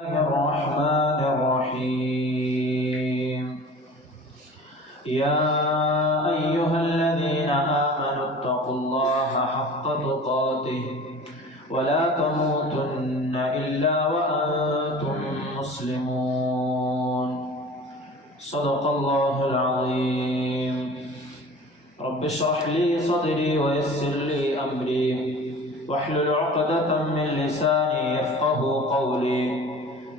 الرحمن الرحيم يا أيها الذين آمنوا اتقوا الله حق تقاته ولا تموتن إلا وأنتم مسلمون صدق الله العظيم رب اشرح لي صدري ويسر لي أمري واحلل عقدة من لساني يفقه قولي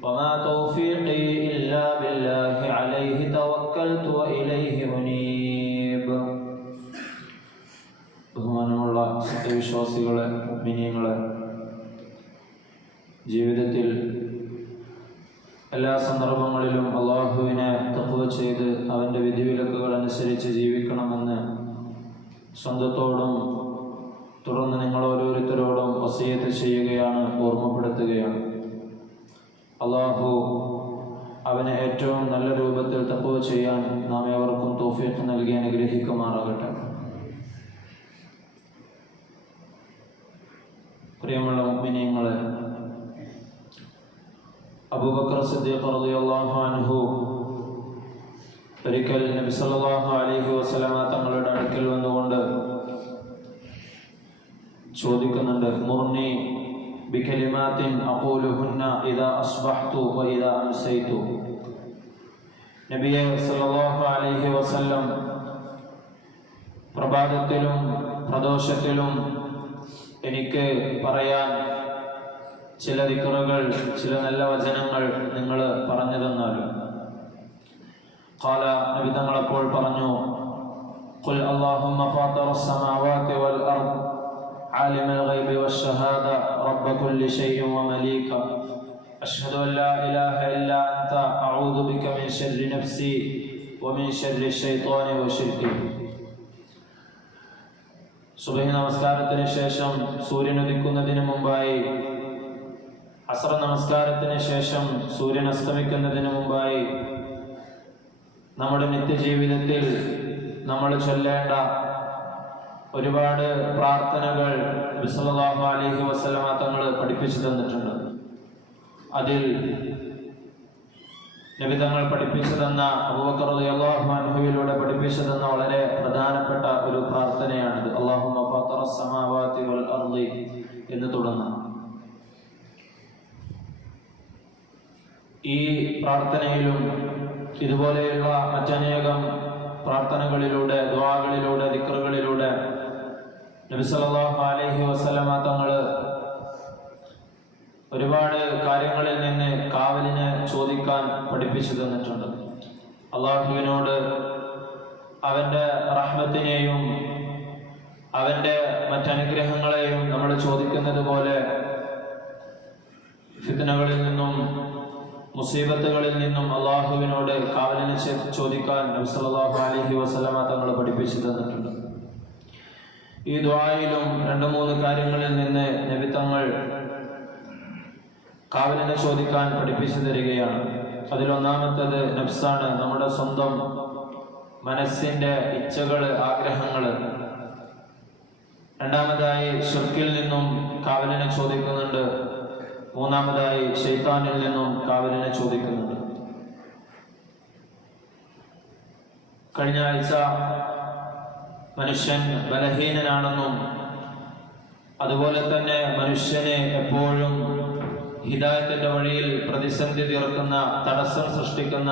وما توفيقي إلا بالله عليه توكلت وإليه أنيب. ബഹുമാനമുള്ള സത്യവിശ്വാസികളെ, മുഅ്മിനീങ്ങളെ, ജീവിതത്തിൽ എല്ലാ സന്ദർഭങ്ങളിലും അള്ളാഹുവിനെ തഖ്വ ചെയ്ത് അവൻ്റെ വിധിവിലക്കുകൾ അനുസരിച്ച് ജീവിക്കണമെന്ന് സ്വന്തത്തോടും തുടർന്ന് നിങ്ങൾ ഓരോരുത്തരോടും വസിയത്ത് ചെയ്യുകയാണ്, ഓർമ്മപ്പെടുത്തുകയാണ്. അള്ളാഹു അവനെ ഏറ്റവും നല്ല രൂപത്തിൽ തഖ്വ ചെയ്യാൻ നാം ഏവർക്കും തൗഫീഖ് നൽകി അനുഗ്രഹിക്കുമാറാകട്ടെ. പ്രിയമുള്ള മുഅ്മിനീങ്ങളെ, അബൂബക്കർ സിദ്ദീഖ് റളിയല്ലാഹു അൻഹു ഒരിക്കൽ നബി സല്ലല്ലാഹു അലൈഹി വസല്ലമ തങ്ങളുടെ അടുക്കൽ വന്നുകൊണ്ട് ചോദിക്കുന്നുണ്ട്, മുർനി ബികലിമാത്തിൻ അഖൂലുഹുന്ന ഇദാ അസ്ബഹ്തു വഇദാ അംസൈതു. നബിയെ സല്ലല്ലാഹു അലൈഹി വസല്ലം പ്രഭാതത്തിലും പ്രദോഷത്തിലും എനിക്ക് പറയാൻ ചില ദിക്റുകൾ, ചില നല്ല വചനങ്ങൾ നിങ്ങൾ പറഞ്ഞു തന്നാലും. ഖാല, നബി തങ്ങൾ അപ്പോൾ പറഞ്ഞു, ഖുൽ അല്ലാഹുമ്മ ഫാത്തിറസ് സമാവാതി വൽ അർദ് عالم الغيب والشهادة رب كل شيء ومليكه أشهد أن لا إله إلا أنت أعوذ بك من شر نفسي ومن شر الشيطان وشركه. സുബഹി നമസ്കാരത്തിന് ശേഷം സൂര്യൻ ഉദിക്കുന്നതിന് മുമ്പായി, അസ്ർ നമസ്കാരത്തിന് ശേഷം സൂര്യൻ അസ്തമിക്കുന്നതിന് മുമ്പായി നമ്മുടെ നിത്യജീവിതത്തിൽ നമ്മൾ ചൊല്ലേണ്ട ഒരുപാട് പ്രാർത്ഥനകൾ നബി സല്ലല്ലാഹു അലൈഹി വസല്ലമ തങ്ങൾ പഠിപ്പിച്ചു തന്നിട്ടുണ്ട്. അതിൽ നബി തങ്ങൾ പഠിപ്പിച്ചു തന്ന, അബൂബക്കർ റളിയല്ലാഹു അൻഹുവിലൂടെ പഠിപ്പിച്ചു തന്ന വളരെ പ്രധാനപ്പെട്ട ഒരു പ്രാർത്ഥനയാണിത്. അല്ലാഹുമ്മ ഫാത്തിറസ് സമാവാതി വൽ അർളി എന്ന് തുടങ്ങുന്ന ഈ പ്രാർത്ഥനയിലും ഇതുപോലെയുള്ള മറ്റനേകം പ്രാർത്ഥനകളിലൂടെ, ദുആകളിലൂടെ, ദിക്റുകളിലൂടെ നബി സല്ലല്ലാഹു അലൈഹി വസല്ലമ തങ്ങൾ ഒരുപാട് കാര്യങ്ങളിൽ നിന്ന് കാവലിനെ ചോദിക്കാൻ പഠിപ്പിച്ചു തന്നിട്ടുണ്ട്. അള്ളാഹുവിനോട് അവൻ്റെ റഹ്മത്തിനെയും അവൻ്റെ മറ്റനുഗ്രഹങ്ങളെയും നമ്മൾ ചോദിക്കുന്നത് പോലെ ഫിത്നകളിൽ നിന്നും മുസീബത്തുകളിൽ നിന്നും അള്ളാഹുവിനോട് കാവലിനെ ചോദിക്കാൻ നബി സല്ലല്ലാഹു അലൈഹി വസല്ലമ തങ്ങൾ പഠിപ്പിച്ചു തന്നിട്ടുണ്ട്. ഈ ദുആയിലും 2-3 കാര്യങ്ങളിൽ നിന്ന് നബി തങ്ങൾ കാവലിനെ ചോദിക്കാൻ പഠിപ്പിച്ചു തരികയാണ്. അതിലൊന്നാമത്തേത് നഫ്സാണ്, നമ്മുടെ സ്വന്തം മനസ്സിന്റെ ഇച്ഛകൾ, ആഗ്രഹങ്ങൾ. രണ്ടാമതായി ശിർക്കിൽ നിന്നും കാവലിനെ ചോദിക്കുന്നുണ്ട്. മൂന്നാമതായി ശൈത്താനിൽ നിന്നും കാവലിനെ ചോദിക്കുന്നുണ്ട്. കഴിഞ്ഞ ആഴ്ച മനുഷ്യൻ ബലഹീനനാണെന്നും അതുപോലെ തന്നെ മനുഷ്യനെ എപ്പോഴും ഹിദായത്തിന്റെ വഴിയിൽ പ്രതിസന്ധി തീർക്കുന്ന, തടസ്സം സൃഷ്ടിക്കുന്ന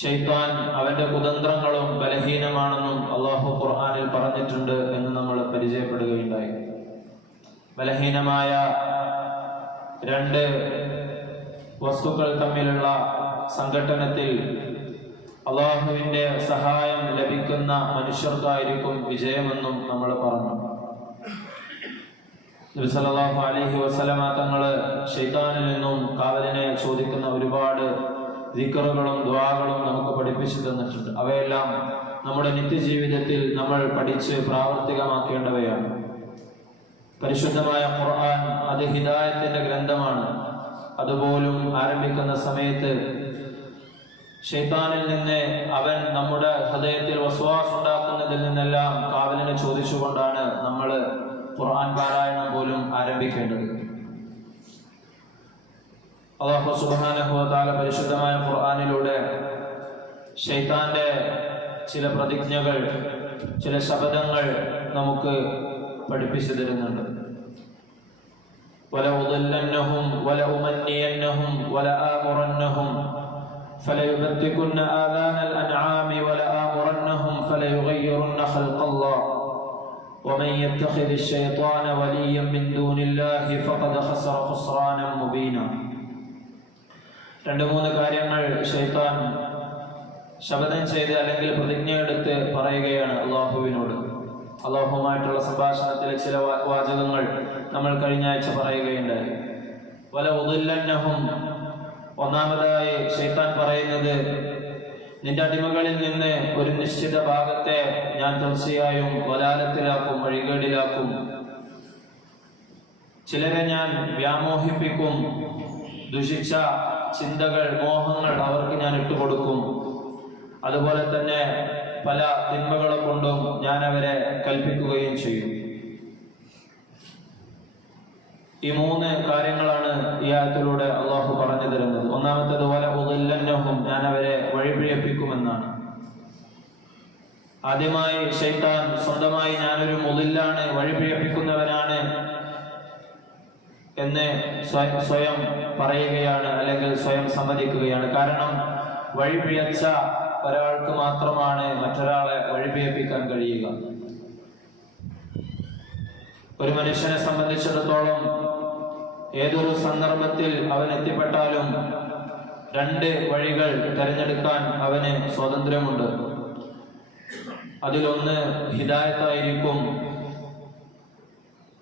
ശൈത്താൻ, അവന്റെ കുതന്ത്രങ്ങളും ബലഹീനമാണെന്നും അല്ലാഹു ഖുർആനിൽ പറഞ്ഞിട്ടുണ്ട് എന്ന് നമ്മൾ പരിചയപ്പെടുകയുണ്ടായി. ബലഹീനമായ 2 വസ്തുക്കൾ തമ്മിലുള്ള സംഘട്ടനത്തിൽ അള്ളാഹുവിന്റെ സഹായം ലഭിക്കുന്ന മനുഷ്യർക്കായിരിക്കും വിജയമെന്നും നമ്മൾ പറഞ്ഞു. നബി സല്ലല്ലാഹു അലൈഹി വസല്ലമ തങ്ങൾ ശൈത്താനിൽ നിന്നും കാവലിനെ ചോദിക്കുന്ന ഒരുപാട് ദിക്റുകളും ദുആകളും നമുക്ക് പഠിപ്പിച്ചു തന്നിട്ടുണ്ട്. അവയെല്ലാം നമ്മുടെ നിത്യജീവിതത്തിൽ നമ്മൾ പഠിച്ച് പ്രാവർത്തികമാക്കേണ്ടവയാണ്. പരിശുദ്ധമായ ഖുർആൻ അത് ഹിദായത്തിന്റെ ഗ്രന്ഥമാണ്. അതുപോലും ആരംഭിക്കുന്ന സമയത്ത് ശൈത്താനിൽ നിന്ന്, അവൻ നമ്മുടെ ഹൃദയത്തിൽ വസ്വാസ് ഉണ്ടാക്കുന്നതിൽ നിന്നെല്ലാം കാവലിനെ ചോദിച്ചുകൊണ്ടാണ് നമ്മൾ ഖുർആൻ പാരായണം പോലും ആരംഭിക്കേണ്ടത്. അല്ലാഹു സുബ്ഹാനഹു വ തആല പരിശുദ്ധമായ ഖുർആനിലൂടെ ശൈത്താന്റെ ചില പ്രതിജ്ഞകൾ, ചില ശപഥങ്ങൾ നമുക്ക് പഠിപ്പിച്ചു തരുന്നുണ്ട്. വലഉദല്ലന്നഹും വലഉമന്നിയന്നഹും വലആമുറന്നഹും ഫലയുബത്തികുന്ന ആദാനൽ അൻആമി വലആമുറന്നഹും ഫലയുഗയ്യിറുന്ന ഖൽഖല്ലാഹ് വമൻ യത്തഖിദി ശൈത്വാന വലിയ്യൻ മിൻ ദൂനില്ലാഹി ഫഖദ് ഖസറ ഖുസ്റാനൻ മുബീന. രണ്ട് മൂന്ന് കാര്യങ്ങൾ ശൈത്താൻ ശപഥം ചെയ്ത് അല്ലെങ്കിൽ പ്രതിജ്ഞ എടുത്ത് പറയുകയാണ് അള്ളാഹുവിനോട്. അള്ളാഹുവുമായിട്ടുള്ള സംഭാഷണത്തിലെ ചില വാചകങ്ങൾ നമ്മൾ കഴിഞ്ഞ ആഴ്ച പറയുകയുണ്ടായി. വലഉദല്ലന്നഹും, ഒന്നാമതായി ശൈത്താൻ പറയുന്നത്, നിന്റെ അടിമകളിൽ നിന്ന് ഒരു നിശ്ചിത ഭാഗത്തെ ഞാൻ തീർച്ചയായും വലാലത്തിലാക്കും, വഴികേടിലാക്കും. ചിലരെ ഞാൻ വ്യാമോഹിപ്പിക്കും, ദുഷിച്ച ചിന്തകൾ, മോഹങ്ങൾ അവർക്ക് ഞാൻ ഇട്ടുകൊടുക്കും. അതുപോലെ തന്നെ പല തിന്മകളെ കൊണ്ടും ഞാൻ അവരെ കൽപ്പിക്കുകയും ചെയ്യും. ഈ മൂന്ന് കാര്യങ്ങളാണ് ഈ ആയത്തിലൂടെ അള്ളാഹു പറഞ്ഞു തരുന്നത്. ഒന്നാമത്തേത് വലഉദല്ലന്നഹും, ഞാൻ അവരെ വഴിപിഴപ്പിക്കുമെന്നാണ്. ആദ്യമായി ശൈത്താൻ സ്വന്തമായി ഞാനൊരു മുദില്ലാണ്, വഴിപിഴപ്പിക്കുന്നവനാണ് എന്ന് സ്വയം പറയുകയാണ്, അല്ലെങ്കിൽ സ്വയം സമ്മതിക്കുകയാണ്. കാരണം വഴിപിഴച്ച ഒരാൾക്ക് മാത്രമാണ് മറ്റൊരാളെ വഴിപിഴപ്പിക്കാൻ കഴിയുക. ഒരു മനുഷ്യനെ സംബന്ധിച്ചിടത്തോളം ഏതൊരു സന്ദർഭത്തിൽ അവൻ എത്തിപ്പെട്ടാലും രണ്ട് വഴികൾ തിരഞ്ഞെടുക്കാൻ അവന് സ്വാതന്ത്ര്യമുണ്ട്. അതിലൊന്ന് ഹിദായത്തായിരിക്കും,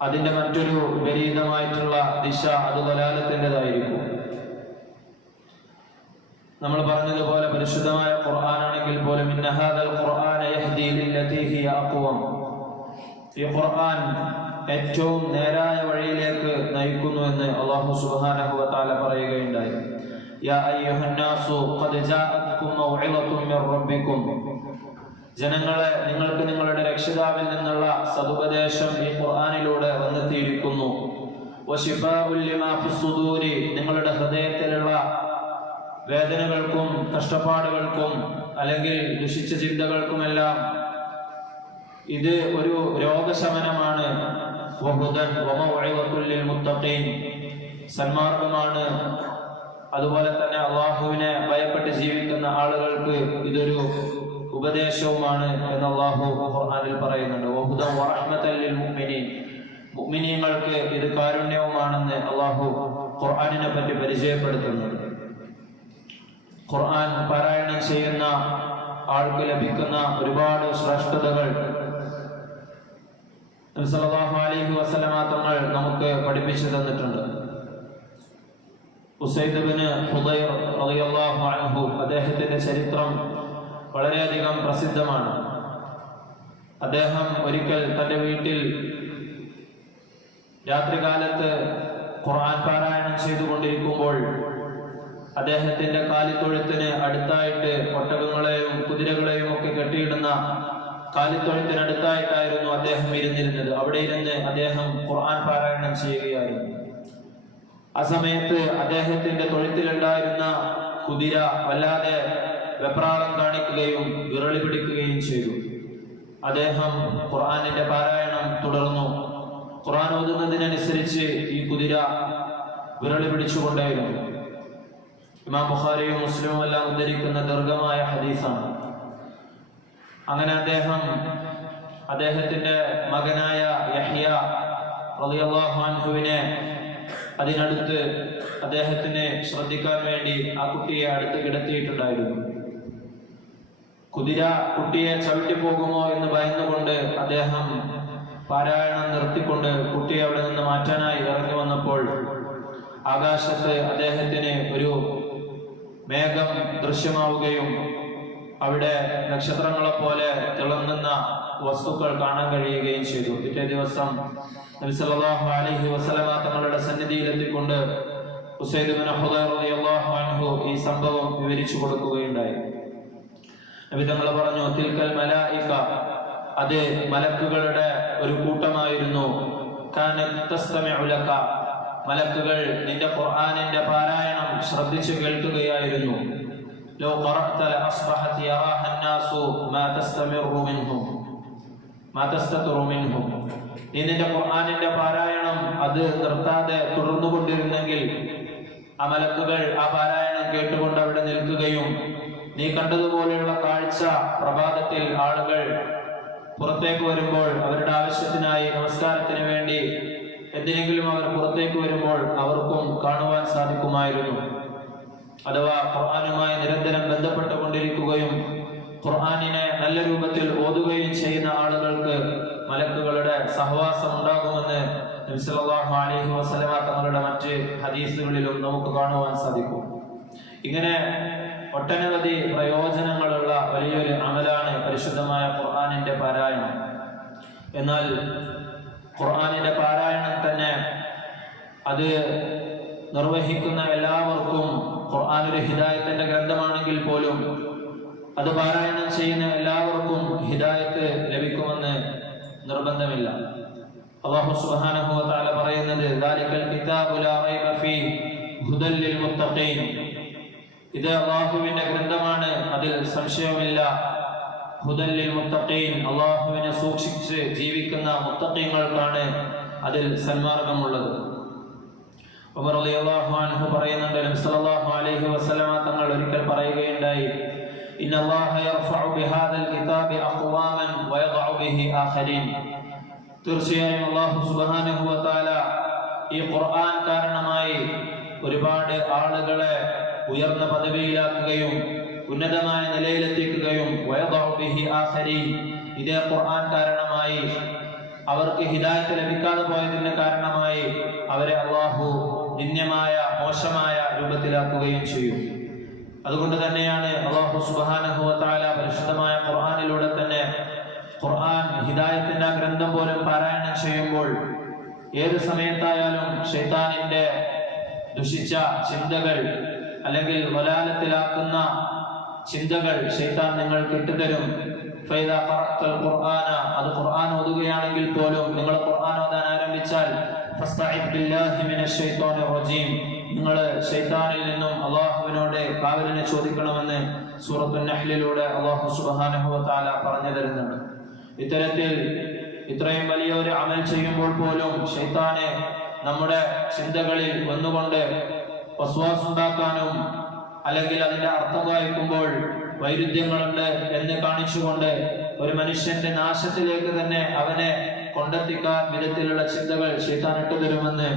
അതിന്റെ മറ്റൊരു വിപരീതമായിട്ടുള്ള ദിശ അത് ദലാലത്തിൻ്റെതായിരിക്കും. നമ്മൾ പറഞ്ഞതുപോലെ പരിശുദ്ധമായ ഖുർആനാണെങ്കിൽ പോലും ഇന്ന ഹാദൽ ഖുർആന യഹ്ദി ലില്ലതി ഹിയ അഖ്വം, ഈ ഖുർആൻ ഏറ്റവും നേരായ വഴിയിലേക്ക് നയിക്കുന്നു എന്ന് അല്ലാഹു സുബ്ഹാനഹു വ തആല പറയുകയുണ്ടായി. യാ അയ്യുഹന്നാസു ഖദ് ജാഅത്കും മൗഇളതും മിർ റബ്ബിക്കും, ജനങ്ങളെ, നിങ്ങൾക്ക് നിങ്ങളുടെ രക്ഷിതാവിൽ നിന്നുള്ള സതുപദേശം ഈ ഖുർആനിലൂടെ വന്നെത്തിയിരിക്കുന്നു. വശിഫാഉൽ ലിമാ ഫിസ്സുദൂരി, നിങ്ങളുടെ ഹൃദയത്തിലുള്ള വേദനകൾക്കും കഷ്ടപ്പാടുകൾക്കും അല്ലെങ്കിൽ ദുഷിച്ച ചിന്തകൾക്കുമെല്ലാം ഇത് ഒരു രോഗശമനമാണ്. വഹുദൻ വമൗഇളത്തുൽ ലിൽ മുത്തഖീൻ, സന്മാർഗമാണ്. അതുപോലെ തന്നെ അള്ളാഹുവിനെ ഭയപ്പെട്ട് ജീവിക്കുന്ന ആളുകൾക്ക് ഇതൊരു ഉപദേശവുമാണ് എന്ന് അള്ളാഹു ഖുർആനിൽ പറയുന്നുണ്ട്. വഹുദൻ വറഹ്മത്തൽ ലിൽ മുഅ്മിനീൻ, മുഅ്മിനീങ്ങൾക്ക് ഇത് കാരുണ്യവുമാണെന്ന് അള്ളാഹു ഖുർആനിനെ പറ്റി പരിചയപ്പെടുത്തുന്നുണ്ട്. ഖുർആൻ പാരായണം ചെയ്യുന്ന ആൾക്ക് ലഭിക്കുന്ന ഒരുപാട് ശ്രേഷ്ഠതകൾ നബി സല്ലല്ലാഹു അലൈഹി വസല്ലമ തങ്ങൾ നമുക്ക് പഠിപ്പിച്ചു തന്നിട്ടുണ്ട്. ഉസൈദ് ഇബ്നു ഹുദൈർ റളിയല്ലാഹു അൻഹു, അദ്ദേഹത്തിന്റെ ചരിത്രം വളരെയധികം പ്രസിദ്ധമാണ്. അദ്ദേഹം ഒരിക്കൽ തന്റെ വീട്ടിൽ രാത്രികാലത്ത് ഖുർആൻ പാരായണം ചെയ്തുകൊണ്ടിരിക്കുമ്പോൾ അദ്ദേഹത്തിന്റെ കാലിത്തൊഴുത്തിന് അടുത്തായിട്ട് ഒട്ടകങ്ങളെയും കുതിരകളെയും ഒക്കെ കെട്ടിയിടുന്ന കാലിത്തൊഴുത്തിനടുത്തായിട്ടായിരുന്നു അദ്ദേഹം ഇരുന്നിരുന്നത്. അവിടെ ഇരുന്ന് അദ്ദേഹം ഖുർആൻ പാരായണം ചെയ്യുകയായിരുന്നു. ആ സമയത്ത് അദ്ദേഹത്തിന്റെ തൊഴുത്തിലുണ്ടായിരുന്ന കുതിര വല്ലാതെ വെപ്രാളം കാണിക്കുകയും വിറളി പിടിക്കുകയും ചെയ്തു. അദ്ദേഹം ഖുർആനിന്റെ പാരായണം തുടർന്നു. ഖുർആൻ ഓതുന്നതിനനുസരിച്ച് ഈ കുതിര വിറളി പിടിച്ചുകൊണ്ടേയിരുന്നു. ഇമാം ബുഖാരിയും മുസ്ലിമും എല്ലാം ഉദ്ധരിക്കുന്ന ദീർഘമായ ഹദീസാണ്. അങ്ങനെ അദ്ദേഹത്തിന്റെ മകനായ യഹ്യ റളിയല്ലാഹു അൻഹുവിനെ അതിനടുത്ത് അദ്ദേഹത്തിനെ ശ്രദ്ധിക്കാൻ വേണ്ടി ആ കുട്ടിയെ അടുത്ത് കിടത്തിയിട്ടുണ്ടായിരുന്നു. കുതിര കുട്ടിയെ ചവിട്ടിപ്പോകുമോ എന്ന് ഭയന്നുകൊണ്ട് അദ്ദേഹം പാരായണം നിർത്തിക്കൊണ്ട് കുട്ടിയെ അവിടെ നിന്ന് മാറ്റാനായി ഇറങ്ങി വന്നപ്പോൾ ആകാശത്ത് അദ്ദേഹത്തിന് ഒരു മേഘം ദൃശ്യമാവുകയും അവിടെ നക്ഷത്രങ്ങളെ പോലെ തിളങ്ങുന്ന വസ്തുക്കൾ കാണാൻ കഴിയുകയും ചെയ്തു. പിറ്റേ ദിവസം നബി സല്ലല്ലാഹു അലൈഹി വസല്ലമ തങ്ങളുടെ സന്നിധിയിലെത്തിക്കൊണ്ട് ഉസൈദ് ഇബ്നു ഹുദൈർ റളിയല്ലാഹു അൻഹു ഈ സംഭവം വിവരിച്ചു കൊടുക്കുകയുണ്ടായി. നബി തങ്ങൾ പറഞ്ഞു, തിൽക്കൽ മലായിക, അത് മലക്കുകളുടെ ഒരു കൂട്ടമായിരുന്നു. കാനത് തസ്തമിഉ ലക, മലക്കുകൾ നിന്റെ ഖുർആനിന്റെ പാരായണം ശ്രദ്ധിച്ചു കേൾക്കുകയായിരുന്നു. ലോ ഖറഅത ലഅസ്ബഹത് യറാഹ الناس ما تستمر منهم ما تستتر منهم. നീ നിന്റെ ഖുർആനിന്റെ പാരായണം അത് നിർത്താതെ തുടർന്നുകൊണ്ടിരുന്നെങ്കിൽ ആ മലക്കുകൾ ആ പാരായണം കേട്ടുകൊണ്ട് അവിടെ നിൽക്കുകയും നീ കണ്ടതുപോലെയുള്ള കാഴ്ച പ്രഭാതത്തിൽ ആളുകൾ പുറത്തേക്ക് വരുമ്പോൾ അവരുടെ ആവശ്യത്തിനായി നമസ്കാരത്തിന് വേണ്ടി എന്തിനെങ്കിലും അവർ പുറത്തേക്ക് വരുമ്പോൾ അവർക്കും കാണുവാൻ സാധിക്കുമായിരുന്നു. അഥവാ ഖുർആനുമായി നിരന്തരം ബന്ധപ്പെട്ടുകൊണ്ടിരിക്കുകയും ഖുർആനിനെ നല്ല രൂപത്തിൽ ഓതുകയും ചെയ്യുന്ന ആളുകൾക്ക് മലക്കുകളുടെ സഹവാസം ഉണ്ടാകുമെന്ന് നബി സല്ലല്ലാഹു അലൈഹി വസല്ലമ തങ്ങളുടെ മറ്റ് ഹദീസുകളിലും നമുക്ക് കാണുവാൻ സാധിക്കും. ഇങ്ങനെ ഒട്ടനവധി പ്രയോജനങ്ങളുള്ള വലിയൊരു അമലാണ് പരിശുദ്ധമായ ഖുർആനിന്റെ പാരായണം. എന്നാൽ ഖുർആനിന്റെ പാരായണം തന്നെ അത് നിർവഹിക്കുന്ന എല്ലാവർക്കും ഖുർആൻ ഒരു ഹിദായത്തിന്റെ ഗ്രന്ഥമാണെങ്കിൽ പോലും അത് പാരായണം ചെയ്യുന്ന എല്ലാവർക്കും ഹിദായത്ത് ലഭിക്കുമെന്ന് നിർബന്ധമില്ല. അല്ലാഹു സുബ്ഹാനഹു വ തആല പറയുന്നത് ദാലികൽ കിതാബു ലാ റൈബ ഫീഹി ഹുദൽ ലിൽ മുത്തഖീൻ. ഇത് അല്ലാഹുവിന്റെ ഗ്രന്ഥമാണ്, അതിൽ സംശയമില്ല. ഹുദൽ ലിൽ മുത്തഖീൻ, അല്ലാഹുവിനെ സൂക്ഷിച്ച് ജീവിക്കുന്ന മുത്തഖീങ്ങൾക്കാണ് അതിൽ സന്മാർഗമുള്ളത്. ഉമർ റളിയല്ലാഹു അൻഹു പറയുന്നുണ്ട്, നബി സല്ലല്ലാഹു അലൈഹി വസല്ലമ തങ്ങൾ ഒരിക്കൽ പറയുകയുണ്ടായി, ഇന്നല്ലാഹ യർഫഉ ബിഹാദൽ കിതാബി അഖ്വാമൻ വയദഉ ബിഹി ആഖരീൻ. തീർച്ചയായും അല്ലാഹു സുബ്ഹാനഹു വ തആല ഈ ഖുർആൻ കാരണമായി ഒരുപാട് ആളുകളെ ഉയർന്ന പദവിയിലാക്കുകയും ഉന്നതമായ നിലയിലെത്തിക്കുകയും വയദഉ ബിഹി ആഖരീൻ, ഇതേ ഖുർആൻ കാരണമായി അവർക്ക് ഹിദായത്ത് ലഭിക്കാതെ പോയതിന്റെ കാരണമായി അവരെ അല്ലാഹു നിന്ദ്യമായ മോശമായ രൂപത്തിലാക്കുകയും ചെയ്യും. അതുകൊണ്ട് തന്നെയാണ് അല്ലാഹു സുബ്ഹാനഹു വ തആല പരിശുദ്ധമായ ഖുർആനിലൂടെ തന്നെ ഖുർആൻ ഹിദായത്തിന്റെ ഗ്രന്ഥം പോലും പാരായണം ചെയ്യുമ്പോൾ ഏത് സമയത്തായാലും ശൈത്താനിന്റെ ദുഷിച്ച ചിന്തകൾ അല്ലെങ്കിൽ വലാലത്തിലാക്കുന്ന ചിന്തകൾ ശൈത്താൻ നിങ്ങൾക്ക് ഇട്ടുതരും. ഫൈദാ ഖറഅതൽ ഖുർആന, അത് ഖുർആൻ ഓതുകയാണെങ്കിൽ പോലും നിങ്ങൾ ഖുർആൻ ഓതാൻ ആരംഭിച്ചാൽ ഫസ്തഇദ് ബില്ലാഹി മിനശ് ശൈത്വാനിർ റജീം, നിങ്ങൾ ശൈത്താനിൽ നിന്നും അല്ലാഹുവിനോട് കാവലിനെ ചോദിക്കണമെന്ന് സൂറത്തുൻ നഹ്ലിലൂടെ അല്ലാഹു സുബ്ഹാനഹു വ തആല പറഞ്ഞു തരുന്നുണ്ട്. ഇത്തരത്തിൽ ഇത്രയും വലിയൊരു അമൽ ചെയ്യുമ്പോൾ പോലും ശൈത്താനെ നമ്മുടെ ചിന്തകളിൽ വന്നുകൊണ്ട് വസ്വാസ് ഉണ്ടാക്കാനും അല്ലെങ്കിൽ അതിന്റെ അർത്ഥം വായിക്കുമ്പോൾ വൈരുദ്ധ്യങ്ങളുണ്ട് എന്ന് കാണിച്ചുകൊണ്ട് ഒരു മനുഷ്യന്റെ നാശത്തിലേക്ക് തന്നെ അവനെ കൊണ്ടെത്തിക്കാൻ വിധത്തിലുള്ള ചിന്തകൾ ശൈത്താൻ ഇട്ടുതരുമെന്ന്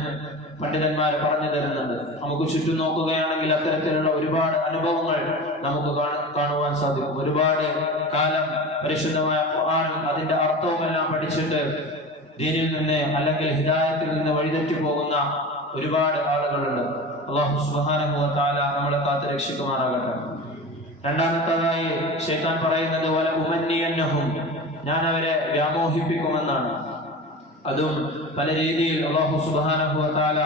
പണ്ഡിതന്മാർ പറഞ്ഞു തരുന്നുണ്ട്. നമുക്ക് ചുറ്റും നോക്കുകയാണെങ്കിൽ അത്തരത്തിലുള്ള ഒരുപാട് അനുഭവങ്ങൾ നമുക്ക് കാണുവാൻ സാധിക്കും. ഒരുപാട് കാലം പരിശുദ്ധമായ ഖുർആനും അതിന്റെ അർത്ഥവുമെല്ലാം പഠിച്ചിട്ട് ദീനിൽ നിന്ന് അല്ലെങ്കിൽ ഹിദായത്തിൽ നിന്ന് വഴിതെറ്റി പോകുന്ന ഒരുപാട് ആളുകളുണ്ട്. അല്ലാഹു സുബ്ഹാനഹു വ തആല നമ്മളെ കാത്ത് രക്ഷിക്കുമാറാകട്ടെ. രണ്ടാമത്തേതായി ശൈത്താൻ പറയുന്നത് വല ഉമന്നിയന്നഹും, ഞാൻ അവരെ വ്യാമോഹിപ്പിക്കുമെന്നാണ്. അതും പല രീതിയിൽ അല്ലാഹു സുബ്ഹാനഹു വ തആല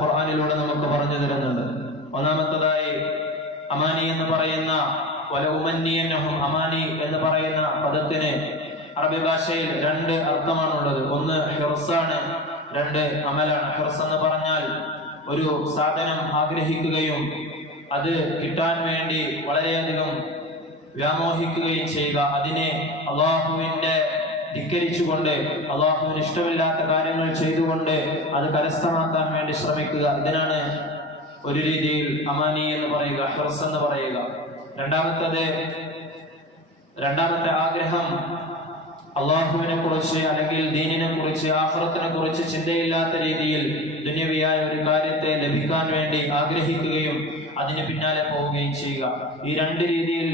ഖുർആനിലൂടെ നമുക്ക് പറഞ്ഞു തരുന്നുണ്ട്. ഒന്നാമത്തേതായി അമാനി എന്ന് പറയുന്ന വല ഉമന്നിയന്നഹും, അമാനി എന്ന് പറയുന്ന പദത്തിന് അറബി ഭാഷയിൽ രണ്ട് അർത്ഥമാണുള്ളത്. ഒന്ന് ഹിർസാണ്, രണ്ട് അമലാണ്. ഹിർസ് എന്ന് പറഞ്ഞാൽ ഒരു സാധനം ആഗ്രഹിക്കുകയും അത് കിട്ടാൻ വേണ്ടി വളരെയധികം വ്യാമോഹിക്കുകയും ചെയ്യുക, അതിനെ അള്ളാഹുവിന്റെ ധിക്കരിച്ചുകൊണ്ട് അള്ളാഹുവിന് ഇഷ്ടമില്ലാത്ത കാര്യങ്ങൾ ചെയ്തുകൊണ്ട് അത് കരസ്ഥമാക്കാൻ വേണ്ടി ശ്രമിക്കുക. ഇതിനാണ് ഒരു രീതിയിൽ അമാനി എന്ന് പറയുക, ഹിർസ് എന്ന് പറയുക. രണ്ടാമത്തെ ആഗ്രഹം അള്ളാഹുവിനെ കുറിച്ച് അല്ലെങ്കിൽ ദീനിനെ കുറിച്ച് ആഖിറത്തിനെ കുറിച്ച് ചിന്തയില്ലാത്ത രീതിയിൽ ദുനിയവിയായ ഒരു കാര്യത്തെ ലഭിക്കാൻ വേണ്ടി ആഗ്രഹിക്കുകയും അതിന് പിന്നാലെ പോവുകയും ചെയ്യുക. ഈ രണ്ട് രീതിയിൽ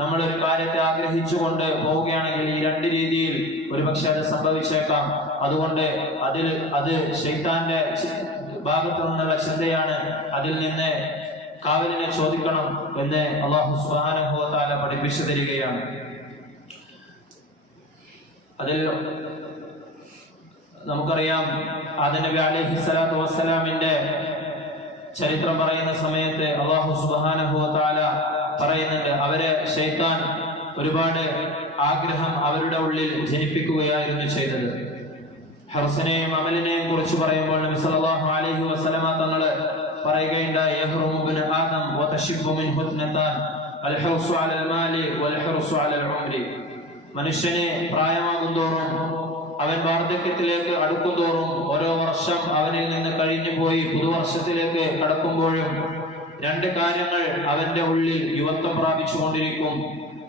നമ്മൾ ഒരു കാര്യത്തെ ആഗ്രഹിച്ചുകൊണ്ട് പോവുകയാണെങ്കിൽ ഈ രണ്ട് രീതിയിൽ ഒരുപക്ഷെ അത് സംഭവിച്ചേക്കാം. അതുകൊണ്ട് അത് ശൈത്താന്റെ ഭാഗത്തു നിന്നുള്ള ചിന്തയാണ്. അതിൽ നിന്ന് കാവലിനെ ചോദിക്കണം എന്ന് അല്ലാഹു സുബ്ഹാനഹു വ തആല പഠിപ്പിച്ചു തരികയാണ്. അതിൽ നമുക്കറിയാം ആദം നബി അലൈഹിസ്സലാത്തു വസ്സലാമിന്റെ ചരിത്രം പറയുന്ന സമയത്ത് അല്ലാഹു സുബ്ഹാനഹു വ തആല പറയുന്നുണ്ട്, അവരെ ശൈത്താൻ ഒരുപാട് ആഗ്രഹം അവരുടെ ഉള്ളിൽ ജനിപ്പിക്കുകയായിരുന്നു ചെയ്തത്. ഹർസിനെയും അമലിനെയും കുറിച്ച് പറയുമ്പോൾ നബി സല്ലല്ലാഹു അലൈഹി വസല്ലമ തങ്ങൾ പറയുകയുണ്ടായി, യഹ്റുമു ഇബ്നു ആദം വതശിബ്ബു മിൻഹു ഇത്നതാൻ അൽഹിർസു അലൽ മാലി വൽഹിർസു അലൽ ഉംരി. മനുഷ്യന് പ്രായമാകുന്തോറും അവൻ വാർദ്ധക്യത്തിലേക്ക് അടുക്കുന്തോറും ഓരോ വർഷം അവനിൽ നിന്ന് കഴിഞ്ഞു പോയി പുതുവർഷത്തിലേക്ക് കടക്കുമ്പോഴും രണ്ട് കാര്യങ്ങൾ അവന്റെ ഉള്ളിൽ യുവത്വം പ്രാപിച്ചുകൊണ്ടിരിക്കും,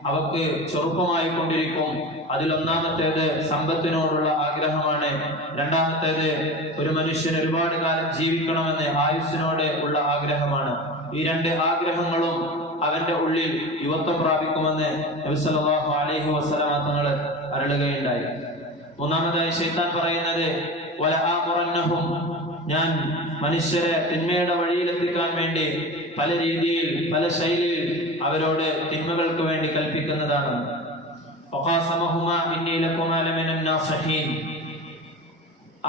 അവക്ക് ചെറുപ്പമായി കൊണ്ടിരിക്കും. അതിലൊന്നാമത്തേത് സമ്പത്തിനോടുള്ള ആഗ്രഹമാണ്. രണ്ടാമത്തേത് ഒരു മനുഷ്യൻ ഒരുപാട് കാലം ജീവിക്കണമെന്ന് ആയുസ്സിനോട് ഉള്ള ആഗ്രഹമാണ്. ഈ രണ്ട് ആഗ്രഹങ്ങളും അവന്റെ ഉള്ളിൽ യുവത്വം പ്രാപിക്കുമെന്ന് നബി സല്ലല്ലാഹു അലൈഹി വസല്ലം തങ്ങൾ അരുളുകയുണ്ടായി. മൂന്നാമതായി ശൈത്താൻ പറയുന്നത്, വലആമുറന്നഹും, ഞാൻ മനുഷ്യരെ തിന്മയുടെ വഴിയിലെത്തിക്കാൻ വേണ്ടി പല രീതിയിൽ പല ശൈലിയിൽ അവരോട് തിന്മകൾക്ക് വേണ്ടി കൽപ്പിക്കുന്നതാണ്.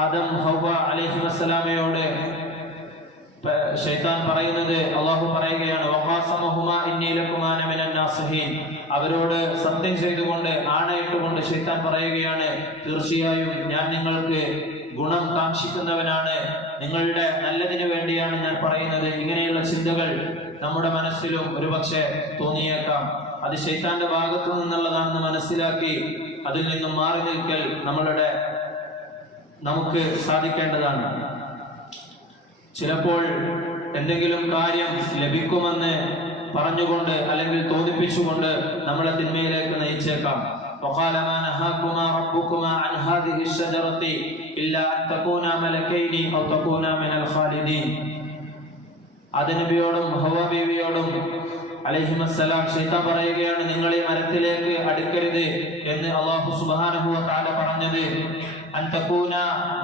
ആദം ഹവ്വ അലൈഹിസ്സലാമയോട് ശൈത്താൻ പറയുന്നത്, അള്ളാഹു പറയുകയാണ്, അവരോട് സത്യം ചെയ്തുകൊണ്ട് ആണയിട്ടുകൊണ്ട് ശൈത്താൻ പറയുകയാണ്, തീർച്ചയായും ഞാൻ നിങ്ങൾക്ക് ഗുണം കാക്ഷിക്കുന്നവനാണ്, നിങ്ങളുടെ നല്ലതിനു വേണ്ടിയാണ് ഞാൻ പറയുന്നത്. ഇങ്ങനെയുള്ള ചിന്തകൾ നമ്മുടെ മനസ്സിലും ഒരുപക്ഷെ തോന്നിയേക്കാം. അത് ശൈത്താന്റെ ഭാഗത്തു നിന്നുള്ളതാണെന്ന് മനസ്സിലാക്കി അതിൽ നിന്നും മാറി നിൽക്കൽ നമുക്ക് സാധിക്കേണ്ടതാണ്. ചിലപ്പോൾ എന്തെങ്കിലും കാര്യം ലഭിക്കുമെന്ന് പറഞ്ഞുകൊണ്ട് അല്ലെങ്കിൽ തോന്നിപ്പിച്ചുകൊണ്ട് നമ്മളെ തിന്മയിലേക്ക് നയിച്ചേക്കാം. وقال ما نهاكما ربكما عن هذه الشجرة إلا أن تكونا ملكين أو تكونا من الخالدين. ആദം നബിയോടും ഹവ്വ ബീവിയോടും അലൈഹിസ്സലാം ശൈത്താൻ പറയുകയാണ്, നിങ്ങൾ ഈ മരത്തിലേക്ക് അടുക്കരുത് എന്ന് അല്ലാഹു സുബ്ഹാനഹു വ തആല പറഞ്ഞത് അൻ തകൂന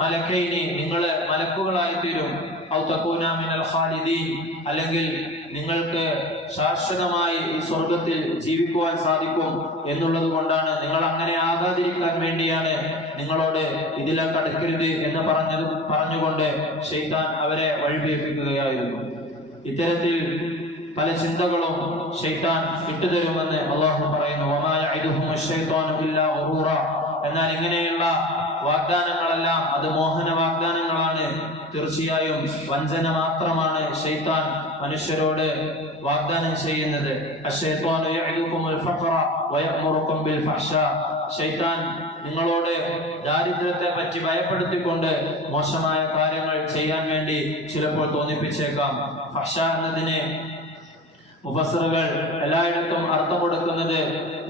മലക്കൈനി, നിങ്ങൾ മലക്കുകളായി തീരും, ഔ തകൂന മിനൽ ഖാലിദീൻ, അല്ലെങ്കിൽ നിങ്ങൾക്ക് ശാശ്വതമായി ഈ സ്വർഗത്തിൽ ജീവിക്കുവാൻ സാധിക്കും എന്നുള്ളത് കൊണ്ടാണ്, നിങ്ങൾ അങ്ങനെ ആകാതിരിക്കാൻ വേണ്ടിയാണ് നിങ്ങളോട് ഇതിലേക്ക് അടുക്കരുത് എന്ന് പറഞ്ഞുകൊണ്ട് ശൈത്താൻ അവരെ വഴിപിഴപ്പിക്കുകയായിരുന്നു. ഇത്തരത്തിൽ പല ചിന്തകളും ശൈത്താൻ ഇട്ടുതരുമെന്ന് അല്ലാഹു പറയുന്നു. വമാ യഇദുഹും അശ്ശൈത്താനു ഇല്ലാ ഗുറൂറ. എന്നാൽ ഇങ്ങനെയുള്ള വാഗ്ദാനങ്ങളെല്ലാം അത് മോഹന വാഗ്ദാനങ്ങളാണ്, തീർച്ചയായും വഞ്ചന മാത്രമാണ് ശൈത്താൻ മനുഷ്യരോട് വാഗ്ദാനം ചെയ്യുന്നത്. അശ്ശൈത്താനു യഇദുകുമുൽ ഫഖറ വയഅ്മുറുകും ബിൽ ഫഹ്ശാ. ശൈത്താൻ നിങ്ങളോട് ദാരിദ്ര്യത്തെ പറ്റി ഭയപ്പെടുത്തിക്കൊണ്ട് മോശമായ കാര്യങ്ങൾ ചെയ്യാൻ വേണ്ടി ചിലപ്പോൾ തോന്നിപ്പിച്ചേക്കാം. ഫഹ്ശ എന്നതിന് മുഫസ്സിറുകൾ എല്ലായിടത്തും അർത്ഥം കൊടുക്കുന്നത്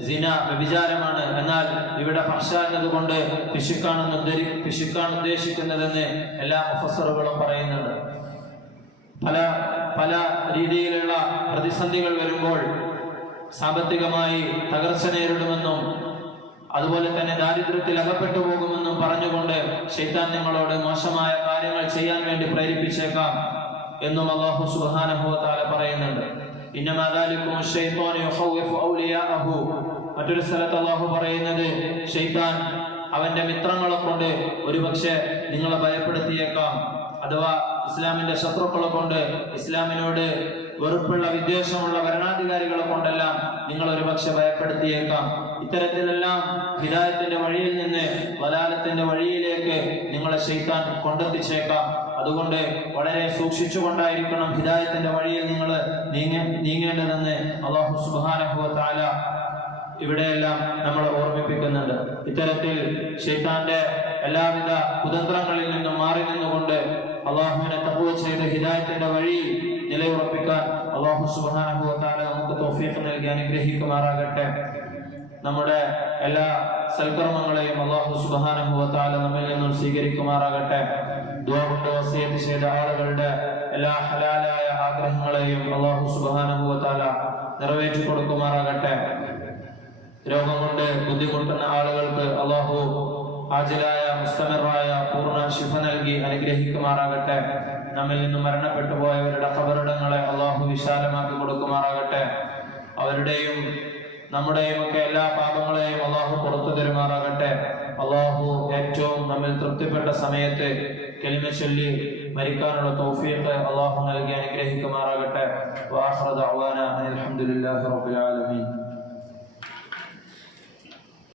സിന, വ്യഭിചാരമാണ്. എന്നാൽ ഇവിടെ ഫഹ്ശ എന്നതുകൊണ്ട് പിശുക്കാണ് ഉദ്ദേശിക്കുന്നതെന്ന് എല്ലാ മുഫസ്സിറുകളും പറയുന്നുണ്ട്. പല രീതിയിലുള്ള പ്രതിസന്ധികൾ വരുമ്പോൾ സാമ്പത്തികമായി തകർച്ച നേരിടുമെന്നും അതുപോലെ തന്നെ ദാരിദ്ര്യത്തിൽ അകപ്പെട്ടു പോകുമെന്നും പറഞ്ഞുകൊണ്ട് ശൈത്താൻ നിങ്ങളോട് മോശമായ കാര്യങ്ങൾ ചെയ്യാൻ വേണ്ടി പ്രേരിപ്പിച്ചേക്കാം എന്നും അല്ലാഹു സുബ്ഹാനഹു വ തആല പറയുന്നുണ്ട്. ഇന്നമാ ദാലികും അശ്ശൈത്താനു യുഖവ്വിഫു ഔലിയാഅഹു. മറ്റൊരു സ്ഥലത്ത് അല്ലാഹു പറയുന്നത്, ശൈത്താൻ അവന്റെ മിത്രങ്ങളെ കൊണ്ട് ഒരുപക്ഷെ നിങ്ങളെ ഭയപ്പെടുത്തിയേക്കാം. അഥവാ ഇസ്ലാമിന്റെ ശത്രുക്കളെ കൊണ്ട്, ഇസ്ലാമിനോട് വെറുപ്പുള്ള വിദ്വേഷമുള്ള ഭരണാധികാരികളെ കൊണ്ടെല്ലാം നിങ്ങൾ ഒരുപക്ഷെ ഭയപ്പെടുത്തിയേക്കാം. ഇത്തരത്തിലെല്ലാം ഹിദായത്തിന്റെ വഴിയിൽ നിന്ന് വലാലത്തിന്റെ വഴിയിലേക്ക് നിങ്ങളെ ശൈത്താൻ കൊണ്ടെത്തിച്ചേക്കാം. അതുകൊണ്ട് വളരെ സൂക്ഷിച്ചുകൊണ്ടായിരിക്കണം ഹിദായത്തിന്റെ വഴിയിൽ നിങ്ങൾ നീങ്ങേണ്ടതെന്ന് അല്ലാഹു സുബ്ഹാനഹു വ തആല ഇവിടെയെല്ലാം നമ്മളെ ഓർമ്മിപ്പിക്കുന്നുണ്ട്. ഇത്തരത്തിൽ ശൈത്താന്റെ എല്ലാവിധ കുതന്ത്രങ്ങളിൽ നിന്നും മാറി നിന്നുകൊണ്ട് അള്ളാഹുവിനെ തഖ്വ ചെയ്ത് ഹിദായത്തിന്റെ വഴിയിൽ നിലയുറപ്പിക്കാൻ അല്ലാഹു സുബ്ഹാനഹു വ തആല നമുക്ക് തൗഫീഖ് നൽകി അനുഗ്രഹിക്കുമാറാകട്ടെ. നമ്മുടെ എല്ലാ സൽക്കർമ്മങ്ങളെയും അല്ലാഹു സുബ്ഹാനഹു വ തആല നമ്മിൽ നിന്നും സ്വീകരിക്കുമാറാകട്ടെ. ദുആ കൊണ്ട് വസിയത്ത് ചെയ്ത ആളുകളുടെ എല്ലാ ഹലാലായ ആഗ്രഹങ്ങളെയും അല്ലാഹു സുബ്ഹാനഹു വ തആല നിറവേറ്റി കൊടുക്കുമാറാകട്ടെ. രോഗം കൊണ്ട് ബുദ്ധിമുട്ടുന്ന ആളുകൾക്ക് അല്ലാഹു ആജിലായ മുസ്തമിറായ പൂർണ്ണ ശിഫ നൽകി അനുഗ്രഹിക്കുമാറാകട്ടെ. നമ്മിൽ നിന്നും മരണപ്പെട്ടു പോയവരുടെ ഖബറിടങ്ങളെ അല്ലാഹു വിശാലമാക്കി കൊടുക്കുമാറാകട്ടെ. അവരുടെയും നമ്മുടെയും ഒക്കെ എല്ലാ പാപങ്ങളെയും അല്ലാഹു പുറത്തു തരുമാറാകട്ടെ. അല്ലാഹു ഏറ്റവും നമ്മിൽ തൃപ്തിപ്പെട്ട സമയത്ത് കലിമ ചൊല്ലി മരിക്കാനുള്ള തൗഫീഖ് അല്ലാഹു നൽകി അനുഗ്രഹിക്കുമാറാകട്ടെ. വആഖിറു ദഅ്വാനാ അൽഹംദുലില്ലാഹി റബ്ബിൽ ആലമീൻ.